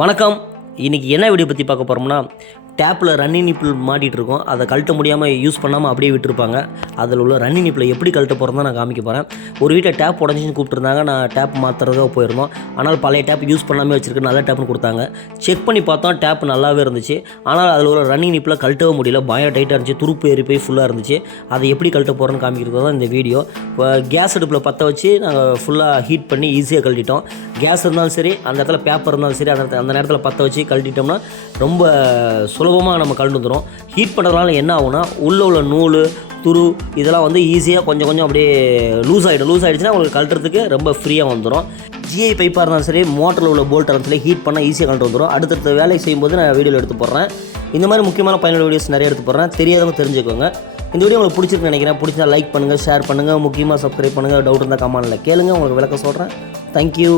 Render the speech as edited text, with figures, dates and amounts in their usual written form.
வணக்கம். இன்றைக்கி என்ன வீடியோ பற்றி பார்க்க போகிறோம்னா, டேப்பில் ரன்னிங் நிப்பிள் மாட்டிகிட்டு இருக்கோம். அதை கழட்ட முடியாமல் யூஸ் பண்ணாமல் அப்படியே விட்டுருப்பாங்க. அதில் உள்ள ரன்னிங் நிப்பிளை எப்படி கழட்ட போகிறோம் தான் நான் காமிக்க போகிறேன். ஒரு வீட்டை டேப் உடஞ்சின்னு கூப்பிட்டுருந்தாங்க. நான் டேப் மாற்றுறதுக்காக போயிருந்தோம். ஆனால் பழைய டேப் யூஸ் பண்ணாமல் வச்சுருக்கு, நல்ல டேப்னு கொடுத்தாங்க. செக் பண்ணி பார்த்தோம், டேப் நல்லாவே இருந்துச்சு. ஆனால் அதில் உள்ள ரன்னிங் நிப்பிளை கழட்டவே முடியல. பயம் டைட்டாக இருந்துச்சு, துருப்பு ஏறி போய் ஃபுல்லாக இருந்துச்சு. அதை எப்படி கழட்ட போகிறோன்னு காமிக்கிறது தான் இந்த வீடியோ. இப்போ கேஸ் அடுப்பில் பற்ற வச்சு நாங்கள் ஃபுல்லாக ஹீட் பண்ணி ஈஸியாக கழட்டிட்டோம். கேஸ் இருந்தாலும் சரி, அந்த இடத்துல பேப்பர் இருந்தாலும் சரி, அந்த நேரத்தில் பற்ற வச்சு கழட்டிட்டோம்னா ரொம்ப சுலபமாக நம்ம கழண்டு வந்துடும். ஹீட் பண்ணுறதுனால என்ன ஆகும்னா, உள்ள நூல் துரு இதெல்லாம் ஈஸியாக கொஞ்சம் அப்படியே லூஸ் ஆகிடுச்சுன்னா உங்களுக்கு கழட்டுறதுக்கு ரொம்ப ஃப்ரீயாக வந்துடும். ஜிஐ பைப்பாக இருந்தாலும் சரி, மோட்டரில் உள்ள போல்ட் இருந்தாலும் ஹீட் பண்ணால் ஈஸியாக கழட்டு வந்துடும். அடுத்தடுத்த வேலை செய்யும்போது நான் வீடியோவில் எடுத்து போடுறேன். இந்த மாதிரி முக்கியமான பயனுள்ள வீடியோஸ் நிறைய எடுத்து போடுறேன். தெரியாதவங்க தெரிஞ்சுக்கோங்க. இந்த வீடியோ உங்களுக்கு பிடிச்சிருக்குன்னு நினைக்கிறேன். பிடிச்சா லைக் பண்ணுங்கள், ஷேர் பண்ணுங்கள், முக்கியமாக சப்ஸ்கிரைப் பண்ணுங்கள். டவுட் இருந்தால் கமெண்ட்டில் கேளுங்க, உங்களுக்கு விளக்கம் சொல்கிறேன். தேங்க்யூ.